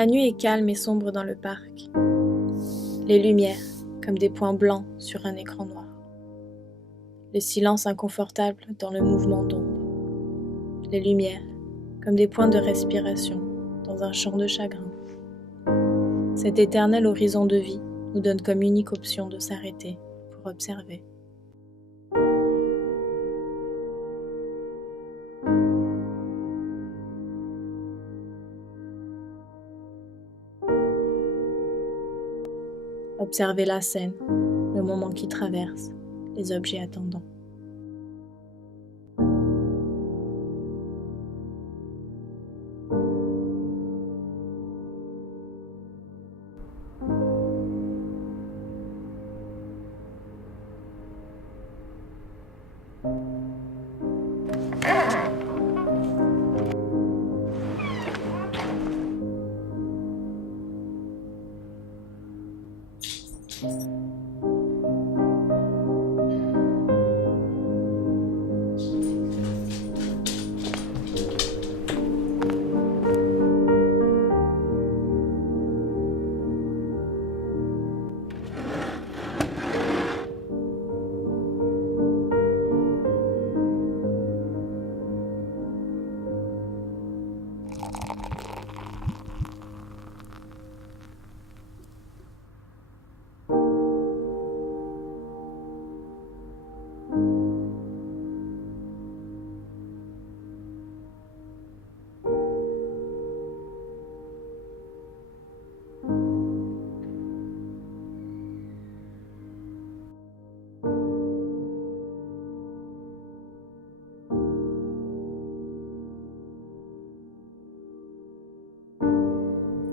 La nuit est calme et sombre dans le parc. Les lumières, comme des points blancs sur un écran noir. Le silence inconfortable dans le mouvement d'ombre. Les lumières, comme des points de respiration dans un champ de chagrin. Cet éternel horizon de vie nous donne comme unique option de s'arrêter pour observer. Observer la scène, le moment qui traverse, les objets attendants.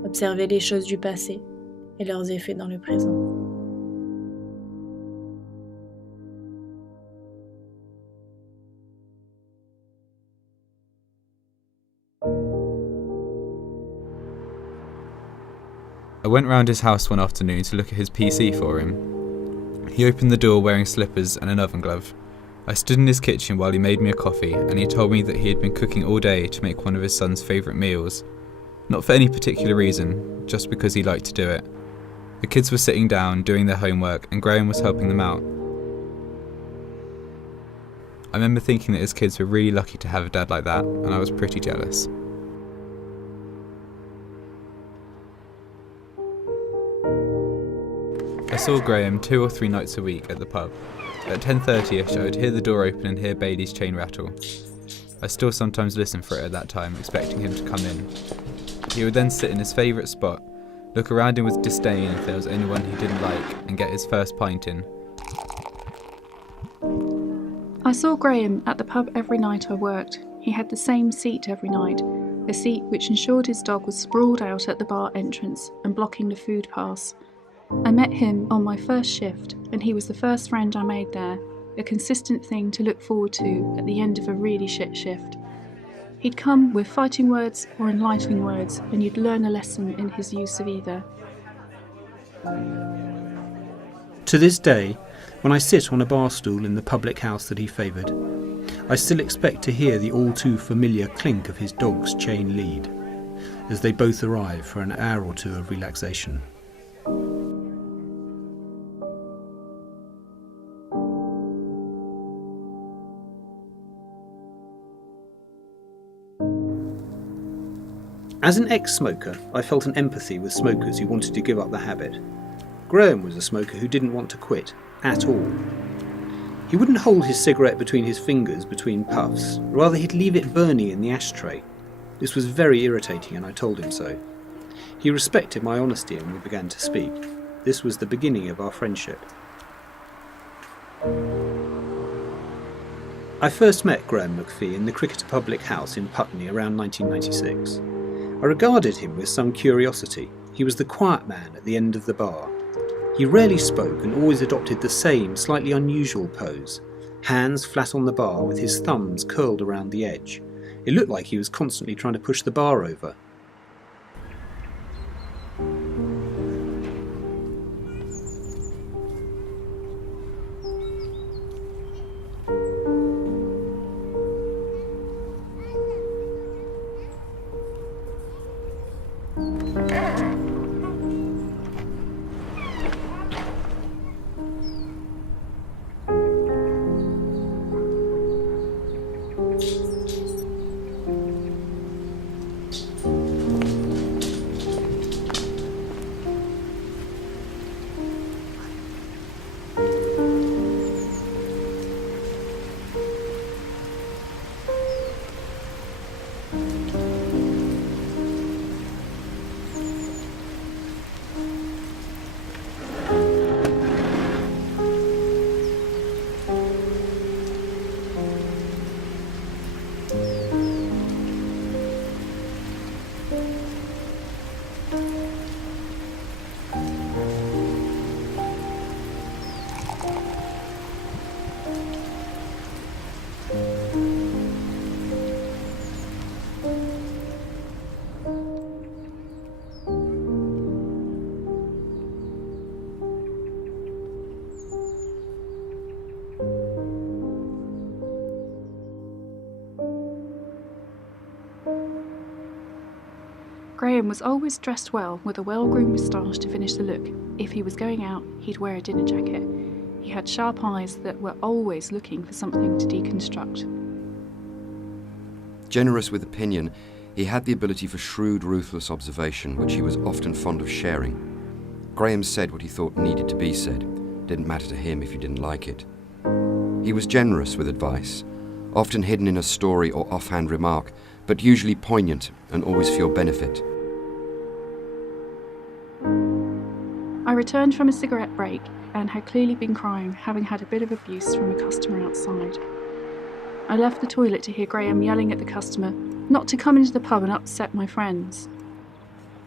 Observer les choses du passé et leurs effets dans le présent. I went round his house one afternoon to look at his PC for him. He opened the door wearing slippers and an oven glove. I stood in his kitchen while he made me a coffee, and he told me that he had been cooking all day to make one of his son's favourite meals. Not for any particular reason, just because he liked to do it. The kids were sitting down, doing their homework, and Graham was helping them out. I remember thinking that his kids were really lucky to have a dad like that, and I was pretty jealous. I saw Graham 2 or 3 nights a week at the pub. At 10:30ish I would hear the door open and hear Bailey's chain rattle. I still sometimes listened for it at that time, expecting him to come in. He would then sit in his favourite spot, look around him with disdain if there was anyone he didn't like, and get his first pint in. I saw Graham at the pub every night I worked. He had the same seat every night, a seat which ensured his dog was sprawled out at the bar entrance and blocking the food pass. I met him on my first shift, and he was the first friend I made there, a consistent thing to look forward to at the end of a really shit shift. He'd come with fighting words or enlightening words, and you'd learn a lesson in his use of either. To this day, when I sit on a bar stool in the public house that he favoured, I still expect to hear the all too familiar clink of his dog's chain lead, as they both arrive for an hour or two of relaxation. As an ex-smoker, I felt an empathy with smokers who wanted to give up the habit. Graham was a smoker who didn't want to quit, at all. He wouldn't hold his cigarette between his fingers between puffs, rather he'd leave it burning in the ashtray. This was very irritating, and I told him so. He respected my honesty and we began to speak. This was the beginning of our friendship. I first met Graham McPhee in the Cricketer Public House in Putney around 1996. I regarded him with some curiosity. He was the quiet man at the end of the bar. He rarely spoke and always adopted the same slightly unusual pose, hands flat on the bar with his thumbs curled around the edge. It looked like he was constantly trying to push the bar over. Graham was always dressed well, with a well-groomed moustache to finish the look. If he was going out, he'd wear a dinner jacket. He had sharp eyes that were always looking for something to deconstruct. Generous with opinion, he had the ability for shrewd, ruthless observation, which he was often fond of sharing. Graham said what he thought needed to be said. Didn't matter to him if you didn't like it. He was generous with advice, often hidden in a story or offhand remark, but usually poignant and always for your benefit. I returned from a cigarette break and had clearly been crying, having had a bit of abuse from a customer outside. I left the toilet to hear Graham yelling at the customer not to come into the pub and upset my friends.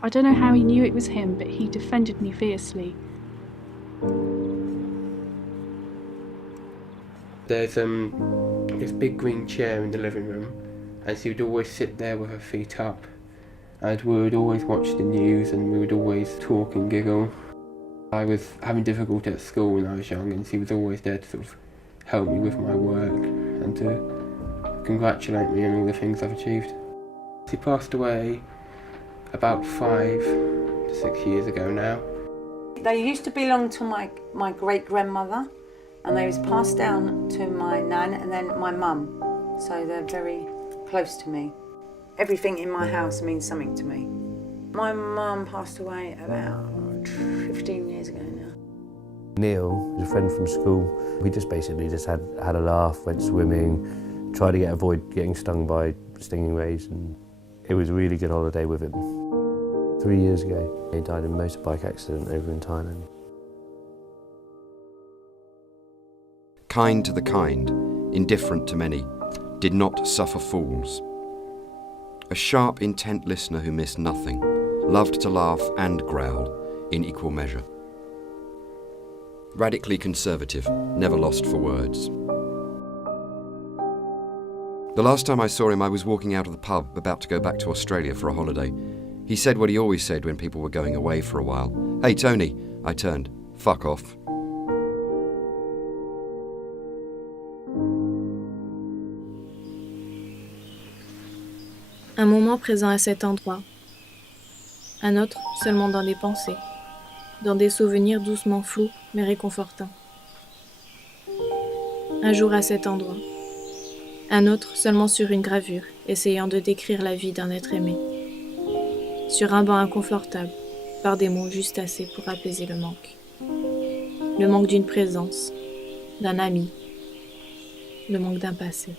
I don't know how he knew it was him, but he defended me fiercely. There's this big green chair in the living room, and she would always sit there with her feet up, and we would always watch the news, and we would always talk and giggle. I was having difficulty at school when I was young, and she was always there to sort of help me with my work and to congratulate me on all the things I've achieved. She passed away about 5 to 6 years ago now. They used to belong to my great-grandmother, and they was passed down to my nan and then my mum, so they're very close to me. Everything in my house means something to me. My mum passed away about 15 years ago now. Neil was a friend from school. We just basically had a laugh, went swimming, tried to avoid getting stung by stingrays, and it was a really good holiday with him. 3 years ago, he died in a motorbike accident over in Thailand. Kind to the kind, indifferent to many, did not suffer fools. A sharp, intent listener who missed nothing, loved to laugh and growl in equal measure. Radically conservative, never lost for words. The last time I saw him, I was walking out of the pub, about to go back to Australia for a holiday. He said what he always said when people were going away for a while. "Hey, Tony." I turned. "Fuck off." Un moment présent à cet endroit, un autre seulement dans des pensées, dans des souvenirs doucement flous mais réconfortants. Un jour à cet endroit, un autre seulement sur une gravure, essayant de décrire la vie d'un être aimé. Sur un banc inconfortable, par des mots juste assez pour apaiser le manque. Le manque d'une présence, d'un ami, le manque d'un passé.